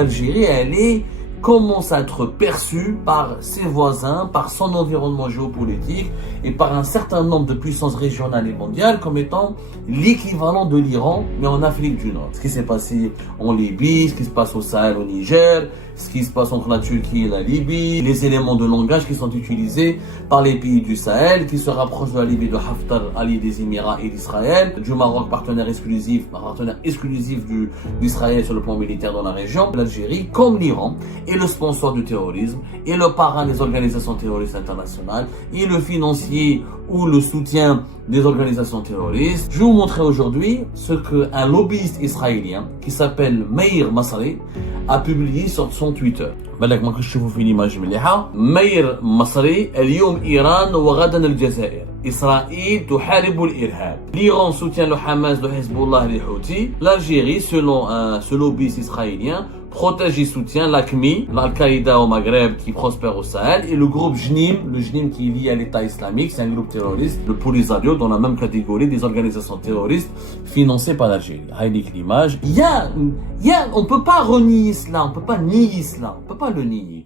L'Algérie, commence à être perçue par ses voisins, par son environnement géopolitique et par un certain nombre de puissances régionales et mondiales comme étant l'équivalent de l'Iran, mais en Afrique du Nord. Ce qui s'est passé en Libye, ce qui se passe au Sahel, au Niger, ce qui se passe entre la Turquie et la Libye, les éléments de langage qui sont utilisés par les pays du Sahel, qui se rapprochent de la Libye de Haftar, allié des Émirats et d'Israël, du Maroc, partenaire exclusif d'Israël sur le plan militaire dans la région, l'Algérie, comme l'Iran, est le sponsor du terrorisme, est le parrain des organisations terroristes internationales, est le financier ou le soutien des organisations terroristes. Je vais vous montrer aujourd'hui ce qu'un lobbyiste israélien qui s'appelle Meir Masri a publié sur son Twitter. بالك ما كنتش تشوفوا في l'image مليحة. مير مصري اليوم إيران وغدا الجزائر. إسرائيل تحارب الإرهاب. L'Iran soutient le Hamas, le Hezbollah et les Houthis. L'Algérie, selon ce lobbyiste israélien, protège et soutient l'AQMI, l'Al-Qaïda au Maghreb qui prospère au Sahel, et le groupe JNIM, le JNIM qui est lié à l'État islamique, c'est un groupe terroriste, le Polisario, dans la même catégorie des organisations terroristes financées par l'Algérie. Haïlik l'image. On peut pas renier cela, on peut pas nier cela, on peut pas le nier.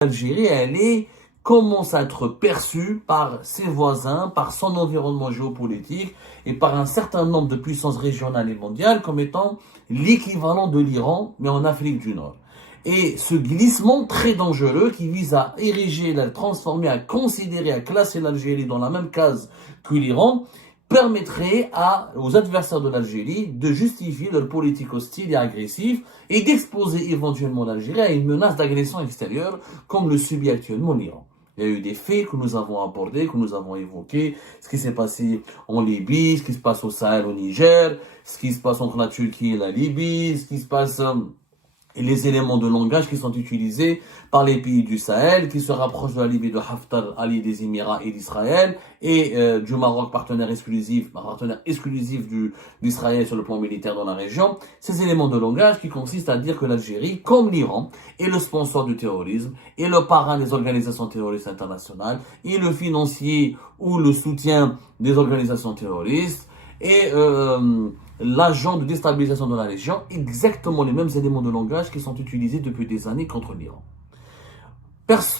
L'Algérie, commence à être perçue par ses voisins, par son environnement géopolitique et par un certain nombre de puissances régionales et mondiales comme étant l'équivalent de l'Iran, mais en Afrique du Nord. Et ce glissement très dangereux qui vise à ériger, à transformer, à considérer, à classer l'Algérie dans la même case que l'Iran, permettrait aux adversaires de l'Algérie de justifier leur politique hostile et agressive et d'exposer éventuellement l'Algérie à une menace d'agression extérieure comme le subit actuellement l'Iran. Il y a eu des faits que nous avons abordés, que nous avons évoqués, ce qui s'est passé en Libye, ce qui se passe au Sahel, au Niger, ce qui se passe entre la Turquie et la Libye, ce qui se passe et les éléments de langage qui sont utilisés par les pays du Sahel, qui se rapprochent de la Libye de Haftar, allié des Émirats et d'Israël, et du Maroc, partenaire exclusif d'Israël sur le plan militaire dans la région. Ces éléments de langage qui consistent à dire que l'Algérie, comme l'Iran, est le sponsor du terrorisme, est le parrain des organisations terroristes internationales, est le financier ou le soutien des organisations terroristes, et l'agent de déstabilisation de la région, exactement les mêmes éléments de langage qui sont utilisés depuis des années contre l'Iran.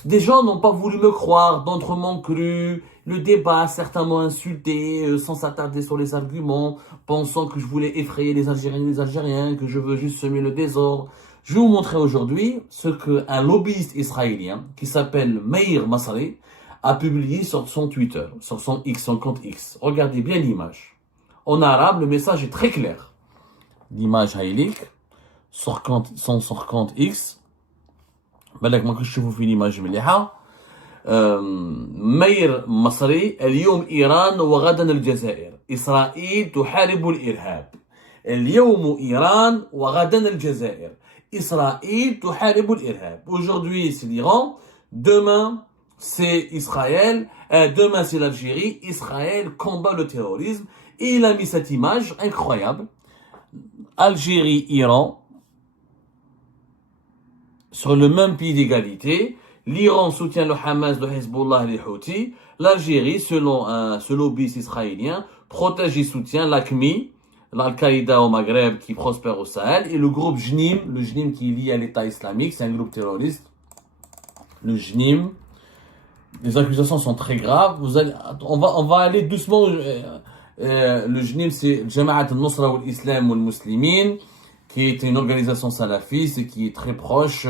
Des gens n'ont pas voulu me croire, d'autres m'ont cru, le débat, certains m'ont insulté, sans s'attarder sur les arguments, pensant que je voulais effrayer les Algériens et les Algériens, que je veux juste semer le désordre. Je vais vous montrer aujourd'hui ce qu'un lobbyiste israélien qui s'appelle Meir Masri a publié sur son Twitter, sur son compte X. Regardez bien l'image. En arabe, le message est très clair. L'image haïlik, sur compte X. بالك ما كنتش تشوفوا في l'image مليحة. مير مصري اليوم إيران وغدا الجزائر. إسرائيل تحارب الإرهاب. اليوم إيران وغدا الجزائر. إسرائيل تحارب الإرهاب. Aujourd'hui c'est l'Iran, demain c'est Israël, demain c'est l'Algérie. Israël combat le terrorisme. Et il a mis cette image incroyable. Algérie-Iran sur le même pied d'égalité. L'Iran soutient le Hamas, le Hezbollah et les Houthis. L'Algérie, selon ce lobbyiste israélien, protège et soutient l'AQMI, l'Al-Qaïda au Maghreb qui prospère au Sahel, et le groupe JNIM, le JNIM qui est lié à l'État islamique, c'est un groupe terroriste. Le JNIM. Les accusations sont très graves. On va aller doucement. Le JNIM, c'est Jama'at al-Nusra wal-Islam wal-Muslimin, qui est une organisation salafiste et qui est très proche,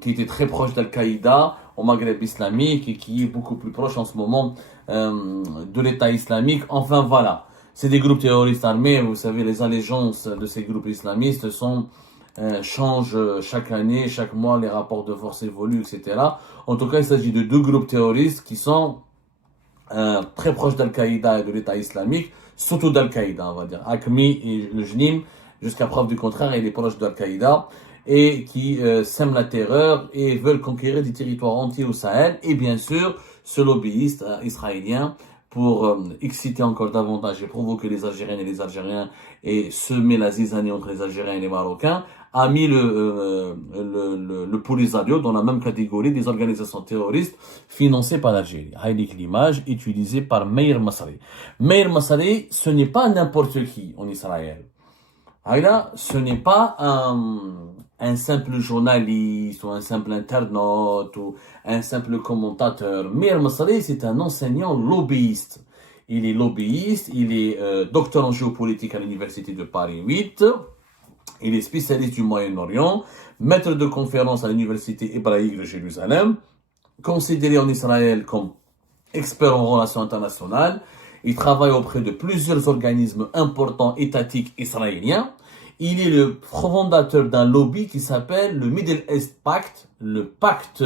qui était très proche d'Al-Qaïda au Maghreb islamique et qui est beaucoup plus proche en ce moment de l'État islamique. Enfin voilà, c'est des groupes terroristes armés. Vous savez, les allégeances de ces groupes islamistes changent chaque année, chaque mois, les rapports de force évoluent, etc. En tout cas, il s'agit de deux groupes terroristes qui sont très proche d'Al-Qaïda et de l'État islamique, surtout d'Al-Qaïda, on va dire. AQMI et le JNIM, jusqu'à preuve du contraire, il est proche d'Al-Qaïda, et qui sèment la terreur et veulent conquérir des territoires entiers au Sahel. Et bien sûr, ce lobbyiste israélien, pour exciter encore davantage et provoquer les Algériennes et les Algériens et semer la zizanie entre les Algériens et les Marocains, a mis le Polisario dans la même catégorie des organisations terroristes financées par l'Algérie. Haïlik l'image utilisée par Meir Masri. Meir Masri, ce n'est pas n'importe qui en Israël. Aïda, ce n'est pas un simple journaliste ou un simple internaute ou un simple commentateur. Mir Masri, c'est un enseignant lobbyiste. Il est lobbyiste, il est docteur en géopolitique à l'université de Paris 8. Il est spécialiste du Moyen-Orient, maître de conférence à l'université hébraïque de Jérusalem, considéré en Israël comme expert en relations internationales. Il travaille auprès de plusieurs organismes importants étatiques israéliens. Il est le fondateur d'un lobby qui s'appelle le Middle East Pact, le pacte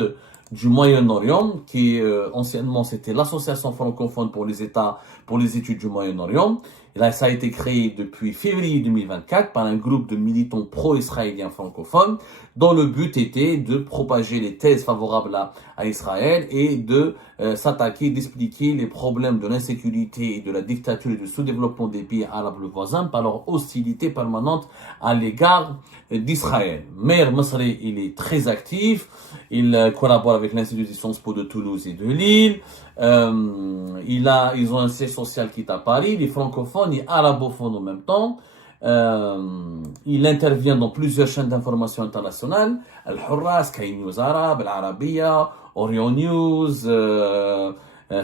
du Moyen-Orient, qui anciennement c'était l'association francophone pour les États, pour les études du Moyen-Orient. Et là, ça a été créé depuis février 2024 par un groupe de militants pro-israéliens francophones, dont le but était de propager les thèses favorables à Israël et de s'attaquer, d'expliquer les problèmes de l'insécurité et de la dictature et du sous-développement des pays arabes voisins par leur hostilité permanente à l'égard d'Israël. Meir Masri, il est très actif, il collabore avec l'Institut des Sciences Po de Toulouse et de Lille. Ils ont un siège social qui est à Paris, les francophones et arabophones en même temps. Il intervient dans plusieurs chaînes d'information internationales, Al-Hurra, Sky News Arabe, Al-Arabiya, Orion News,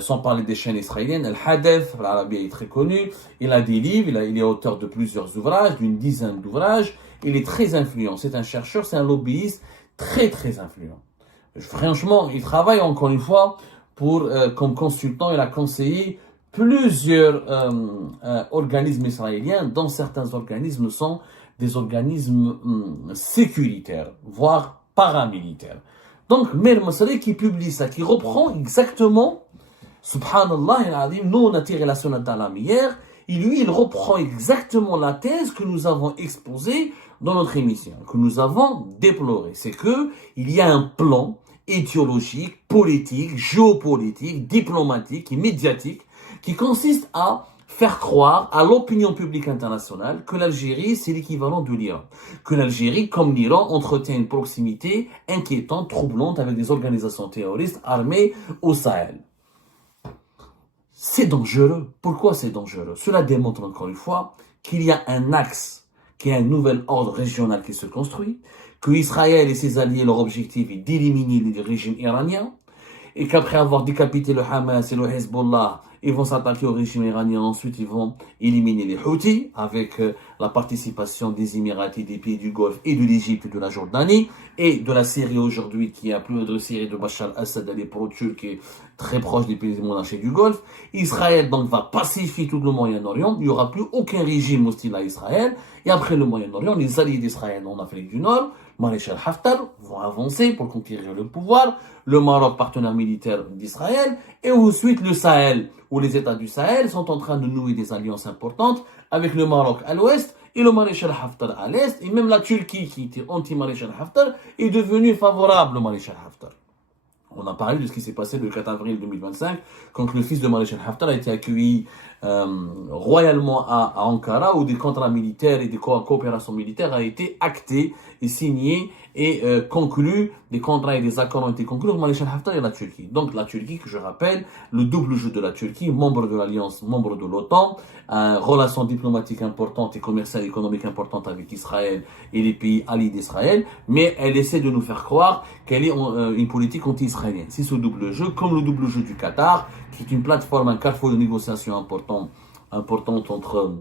sans parler des chaînes israéliennes, Al-Hadith, l'Arabie est très connu. Il a des livres, il est auteur de plusieurs ouvrages, d'une dizaine d'ouvrages. Il est très influent, c'est un chercheur, c'est un lobbyiste très très influent. Franchement, il travaille encore une fois comme consultant, il a conseillé plusieurs organismes israéliens, dont certains organismes sont des organismes sécuritaires, voire paramilitaires. Donc, Meir Masri qui publie ça, qui reprend exactement, subhanallah, nous on a tiré la sonnette d'alarme hier, et lui il reprend exactement la thèse que nous avons exposée dans notre émission, que nous avons déplorée. C'est que il y a un plan idéologique, politique, géopolitique, diplomatique et médiatique qui consiste à faire croire à l'opinion publique internationale que l'Algérie, c'est l'équivalent de l'Iran. Que l'Algérie, comme l'Iran, entretient une proximité inquiétante, troublante avec des organisations terroristes armées au Sahel. C'est dangereux. Pourquoi c'est dangereux? Cela démontre encore une fois qu'il y a un axe, qu'il y a un nouvel ordre régional qui se construit, que Israël et ses alliés, leur objectif est d'éliminer le régime iranien, et qu'après avoir décapité le Hamas et le Hezbollah, ils vont s'attaquer au régime iranien, ensuite ils vont éliminer les Houthis, avec la participation des Émiratis, des pays du Golfe et de l'Égypte et de la Jordanie, et de la Syrie aujourd'hui, qui est un peu de Syrie de Bachar al-Assad, elle est pro-turque, qui est très proche des pays monarchiques du Golfe. Israël donc va pacifier tout le Moyen-Orient, il n'y aura plus aucun régime hostile à Israël, et après le Moyen-Orient, les alliés d'Israël en Afrique du Nord, Maréchal Haftar, vont avancer pour conquérir le pouvoir, le Maroc, partenaire militaire d'Israël, et ensuite le Sahel, où les États du Sahel sont en train de nouer des alliances importantes avec le Maroc à l'ouest et le Maréchal Haftar à l'est, et même la Turquie qui était anti-Maréchal Haftar est devenue favorable au Maréchal Haftar. On a parlé de ce qui s'est passé le 4 avril 2025, quand le fils de Maréchal Haftar a été accueilli royalement à Ankara, où des contrats militaires et des coopérations militaires a été actés et signés et conclus. Des contrats et des accords ont été conclus entre Maréchal Haftar et la Turquie. Donc la Turquie, que je rappelle, le double jeu de la Turquie, membre de l'Alliance, membre de l'OTAN, relations diplomatiques importantes et commerciales et économiques importantes avec Israël et les pays alliés d'Israël, mais elle essaie de nous faire croire qu'elle est une politique anti-israélienne. C'est ce double jeu, comme le double jeu du Qatar, qui est une plateforme, un carrefour de négociation importante entre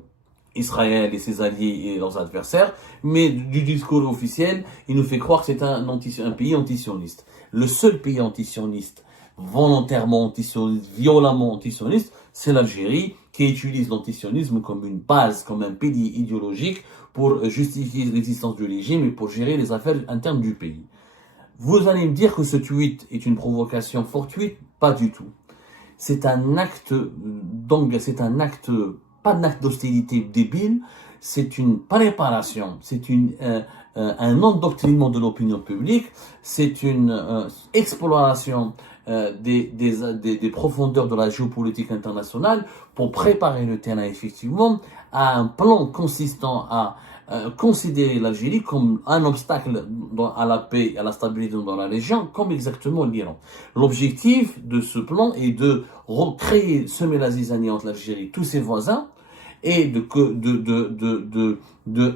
Israël et ses alliés et leurs adversaires, mais du discours officiel, il nous fait croire que c'est un pays antisioniste. Le seul pays antisioniste, volontairement antisioniste, violemment antisioniste, c'est l'Algérie, qui utilise l'antisionisme comme une base, comme un pilier idéologique pour justifier l'existence du régime et pour gérer les affaires internes du pays. Vous allez me dire que ce tweet est une provocation fortuite? Pas du tout. C'est un acte, pas un acte d'hostilité débile, c'est une préparation, c'est un endoctrinement de l'opinion publique, c'est une exploration des profondeurs de la géopolitique internationale pour préparer le terrain effectivement à un plan consistant à considérer l'Algérie comme un obstacle à la paix et à la stabilité dans la région, comme exactement l'Iran. L'objectif de ce plan est de recréer, semer la zizanie entre l'Algérie et tous ses voisins, et de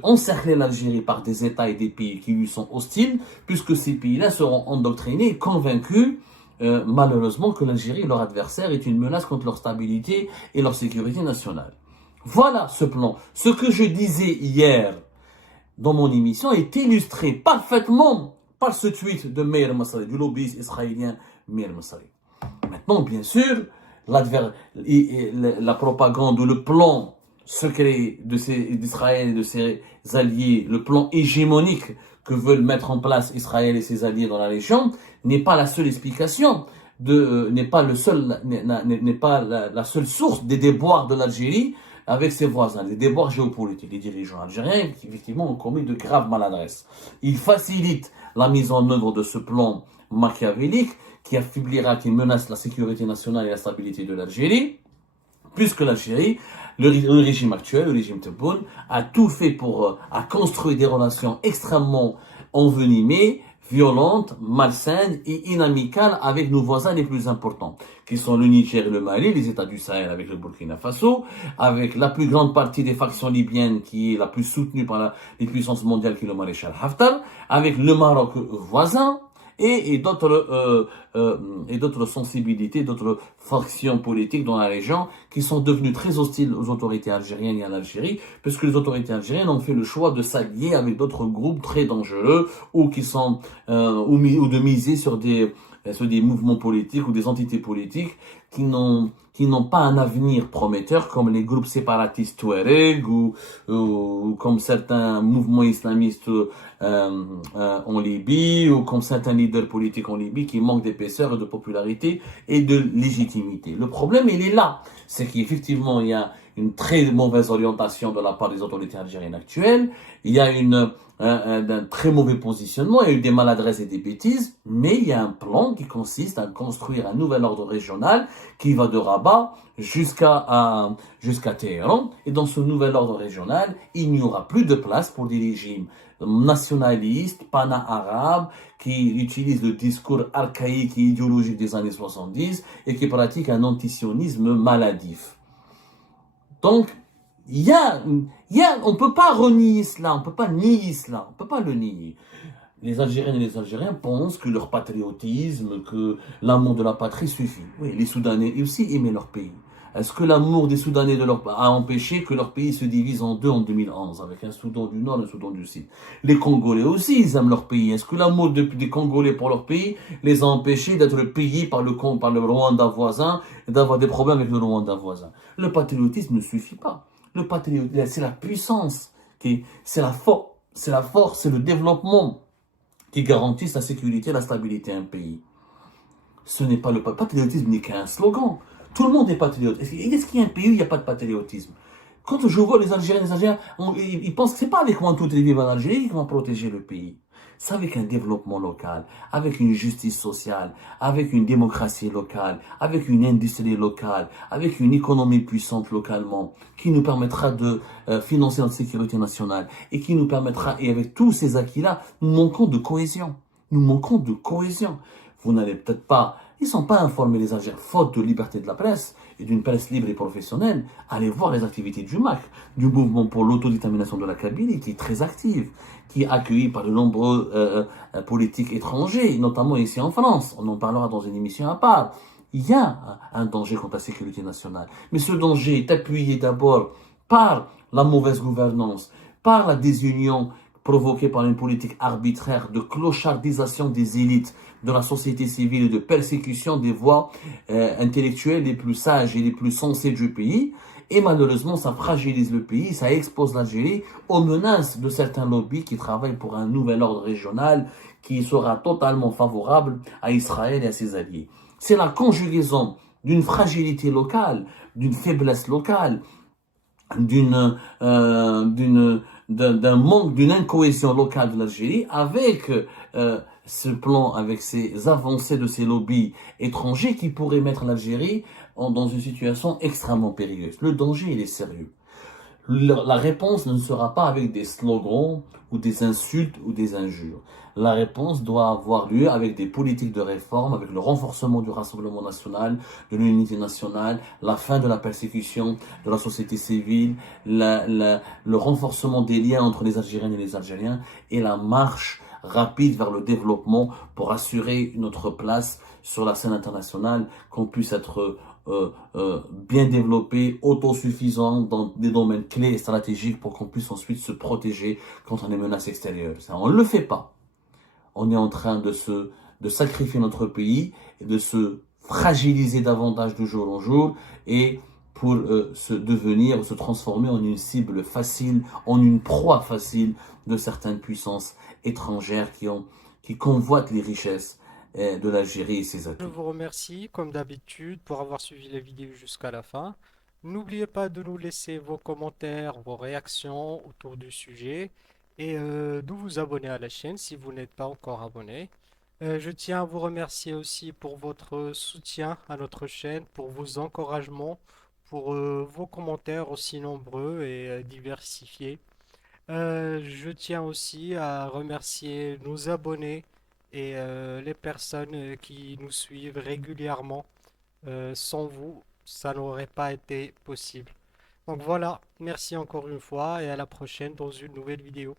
encercler l'Algérie par des États et des pays qui lui sont hostiles, puisque ces pays-là seront endoctrinés et convaincus malheureusement que l'Algérie, leur adversaire, est une menace contre leur stabilité et leur sécurité nationale. Voilà ce plan. Ce que je disais hier dans mon émission est illustré parfaitement par ce tweet de Meir Masari, du lobbyiste israélien Meir Masari. Maintenant, bien sûr, la propagande ou le plan secret d'Israël et de ses alliés, le plan hégémonique que veulent mettre en place Israël et ses alliés dans la région, n'est pas la seule explication, n'est pas la seule source des déboires de l'Algérie avec ses voisins, des déboires géopolitiques. Les dirigeants algériens, qui effectivement ont commis de graves maladresses. Ils facilitent la mise en œuvre de ce plan machiavélique qui affaiblira, qui menace la sécurité nationale et la stabilité de l'Algérie, puisque l'Algérie, le régime actuel, le régime Tebboune, a tout fait pour construire des relations extrêmement envenimées, violentes, malsaines et inamicales avec nos voisins les plus importants, qui sont le Niger et le Mali, les États du Sahel avec le Burkina Faso, avec la plus grande partie des factions libyennes qui est la plus soutenue par les puissances mondiales qui est le maréchal Haftar, avec le Maroc voisin, et d'autres sensibilités, d'autres factions politiques dans la région qui sont devenues très hostiles aux autorités algériennes et à l'Algérie, puisque les autorités algériennes ont fait le choix de s'allier avec d'autres groupes très dangereux ou qui sont ou de miser sur des mouvements politiques ou des entités politiques qui n'ont pas un avenir prometteur, comme les groupes séparatistes Touareg ou comme certains mouvements islamistes en Libye, ou comme certains leaders politiques en Libye qui manquent d'épaisseur et de popularité et de légitimité. Le problème, il est là. C'est qu'effectivement, il y a une très mauvaise orientation de la part des autorités algériennes actuelles. Il y a un très mauvais positionnement, il y a eu des maladresses et des bêtises, mais il y a un plan qui consiste à construire un nouvel ordre régional qui va de Rabat jusqu'à Téhéran. Et dans ce nouvel ordre régional, il n'y aura plus de place pour des régimes nationalistes, pana-arabes, qui utilisent le discours archaïque et idéologique des années 70 et qui pratiquent un antisionisme maladif. Donc, on peut pas renier cela, on peut pas nier cela, on peut pas le nier. Les Algériennes et les Algériens pensent que leur patriotisme, que l'amour de la patrie suffit. Oui, les Soudanais aussi aimaient leur pays. Est-ce que l'amour des Soudanais a empêché que leur pays se divise en deux en 2011, avec un Soudan du Nord et un Soudan du Sud? Les Congolais aussi, ils aiment leur pays. Est-ce que l'amour des Congolais pour leur pays les a empêchés d'être payés par le Rwanda voisin et d'avoir des problèmes avec le Rwanda voisin? Le patriotisme ne suffit pas. Le patriotisme, c'est la puissance, c'est la force, c'est le développement qui garantissent la sécurité et la stabilité d'un pays. Ce n'est pas le patriotisme n'est qu'un slogan. Tout le monde est patriote. Est-ce qu'il y a un pays où il n'y a pas de patriotisme? Quand je vois les Algériens, ils pensent que c'est pas avec moi tout est vivre en Algérie qui vont protéger le pays. C'est avec un développement local, avec une justice sociale, avec une démocratie locale, avec une industrie locale, avec une économie puissante localement, qui nous permettra de financer notre sécurité nationale et qui nous permettra, et avec tous ces acquis-là, nous manquons de cohésion. Nous manquons de cohésion. Vous n'allez peut-être pas, ils ne sont pas informés les Algériens, faute de liberté de la presse et d'une presse libre et professionnelle. Allez voir les activités du MAC, du mouvement pour l'autodétermination de la Kabylie, qui est très active, qui est accueilli par de nombreux politiques étrangers, notamment ici en France. On en parlera dans une émission à part. Il y a un danger contre la sécurité nationale. Mais ce danger est appuyé d'abord par la mauvaise gouvernance, par la désunion provoquée par une politique arbitraire de clochardisation des élites de la société civile et de persécution des voix intellectuelles les plus sages et les plus sensées du pays. Et malheureusement, ça fragilise le pays, ça expose l'Algérie aux menaces de certains lobbies qui travaillent pour un nouvel ordre régional qui sera totalement favorable à Israël et à ses alliés. C'est la conjugaison d'une fragilité locale, d'une faiblesse locale, d'un manque, d'une incohésion locale de l'Algérie avec ce plan, avec ces avancées de ces lobbies étrangers qui pourraient mettre l'Algérie dans une situation extrêmement périlleuse. Le danger, il est sérieux. La réponse ne sera pas avec des slogans ou des insultes ou des injures. La réponse doit avoir lieu avec des politiques de réforme, avec le renforcement du Rassemblement national, de l'unité nationale, la fin de la persécution de la société civile, le renforcement des liens entre les Algériennes et les Algériens et la marche rapide vers le développement pour assurer notre place sur la scène internationale, qu'on puisse être bien développé, autosuffisant dans des domaines clés et stratégiques pour qu'on puisse ensuite se protéger contre les menaces extérieures. Ça, on ne le fait pas. On est en train de sacrifier notre pays et de se fragiliser davantage de jour en jour et pour se transformer en une cible facile, en une proie facile de certaines puissances étrangères qui convoitent les richesses de l'Algérie et ses Je atouts. vous remercie, comme d'habitude, pour avoir suivi la vidéo jusqu'à la fin. N'oubliez pas de nous laisser vos commentaires, vos réactions autour du sujet et de vous abonner à la chaîne si vous n'êtes pas encore abonné. Je tiens à vous remercier aussi pour votre soutien à notre chaîne, pour vos encouragements, pour vos commentaires aussi nombreux et diversifiés. Je tiens aussi à remercier nos abonnés et les personnes qui nous suivent régulièrement. Sans vous, ça n'aurait pas été possible. Donc voilà, merci encore une fois et à la prochaine dans une nouvelle vidéo.